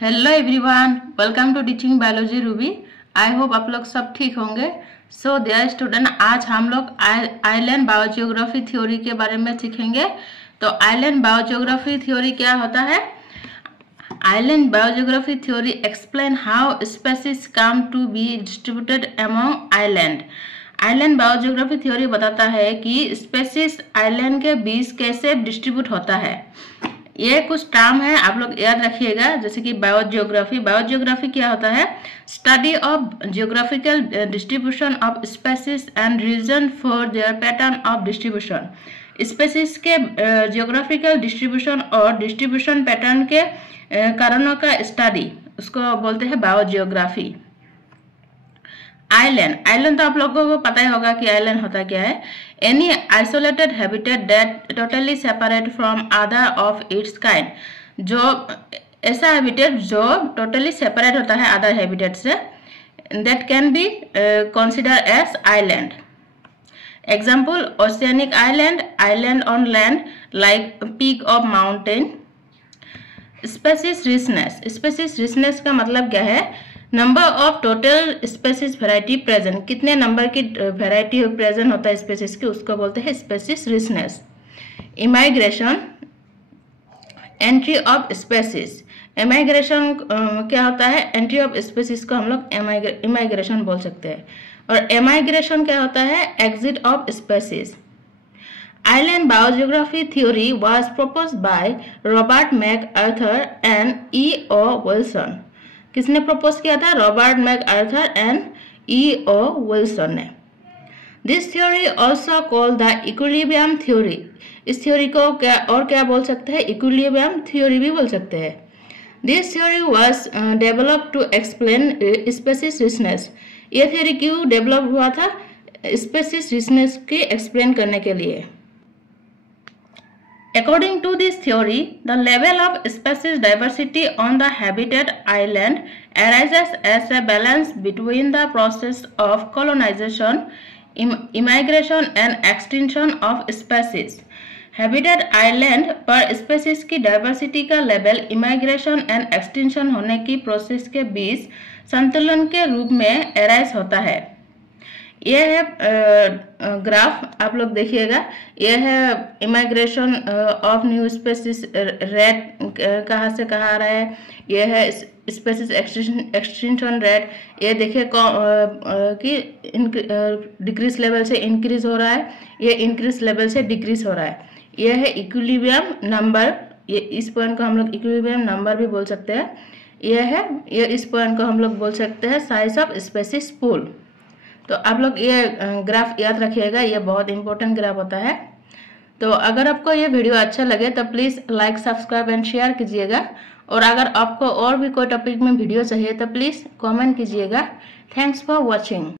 Hello everyone, welcome to teaching biology Ruby. I hope आप लोग सब ठीक होंगे। सो डियर स्टूडेंट, आज हम लोग आइलैंड बायोजियोग्राफी थ्योरी के बारे में सीखेंगे। तो आइलैंड बायोजियोग्राफी थ्योरी क्या होता है? Island biogeography theory explain how species come to be distributed among island. Island biogeography theory बताता है कि स्पीशीज आइलैंड के बीच कैसे डिस्ट्रीब्यूट होता है। ये कुछ टर्म है, आप लोग याद रखिएगा, जैसे कि बायोजियोग्राफी। बायोजियोग्राफी क्या होता है? Study of geographical distribution of species and reason for their pattern of distribution. Species के जियोग्राफिकल डिस्ट्रीब्यूशन और डिस्ट्रीब्यूशन पैटर्न के कारणों का स्टडी, उसको बोलते हैं बायोजियोग्राफी। आइलैंड तो आप लोगों को पता ही होगा कि आइलैंड होता क्या है। Any isolated habitat that totally separate from other of its kind. जो ऐसा हैबिटेट जो टोटली सेपरेट होता है अदर हैबिटेट से, that can be consider as island. Example: oceanic island, island on land like peak of mountain. Species richness का मतलब क्या है? Number of total species variety present, कितने नंबर की वैरायटी प्रेजेंट होता है स्पीशीज की, उसको बोलते हैं species richness. Immigration, entry of species. Immigration क्या होता है? एंट्री ऑफ स्पीशीज को हम लोग इमाइग्रेशन बोल सकते हैं। और इमाइग्रेशन क्या होता है? Exit of species. Island biogeography theory was proposed by Robert MacArthur and E.O. Wilson. किसने प्रपोज किया था? Robert MacArthur and E.O. Wilson ने। This theory also called the equilibrium theory. इस थ्योरी को क्या बोल सकते हैं? इक्विलिब्रियम थ्योरी भी बोल सकते हैं। This theory was developed to explain species richness. ये थ्योरी क्यों डेवलप हुआ था? स्पीशीज रिचनेस की एक्सप्लेन करने के लिए। According to this theory, the level of species diversity on the habitat island arises as a balance between the process of colonization, immigration and extinction of species. Habitat island पर species की diversity का level immigration and extinction होने की process के बीच संतुलन के रूप में एराइज होता है। यह है ग्राफ, आप लोग देखिएगा। यह है immigration of new species, rate कहाँ से कहाँ आ रहा है। यह है स्पीशीज एक्सटिंक्शन रेट। ये देखिए कि डिक्रीज लेवल से इंक्रीज हो रहा है, ये इंक्रीज लेवल से डिक्रीज हो रहा है। यह है इक्विलिब्रियम नंबर। ये इस पॉइंट को हम लोग इक्विलिब्रियम नंबर भी बोल सकते हैं। ये इस पॉइंट को हम लोग बोल सकते हैं साइज ऑफ स्पीशीज पूल। तो आप लोग ये ग्राफ याद रखिएगा, ये बहुत इंपॉर्टेंट ग्राफ होता है। तो अगर आपको ये वीडियो अच्छा लगे तो please like, subscribe and share कीजिएगा। और अगर आपको और भी कोई टॉपिक में वीडियो चाहिए तो प्लीज़ कमेंट कीजिएगा। Thanks for watching.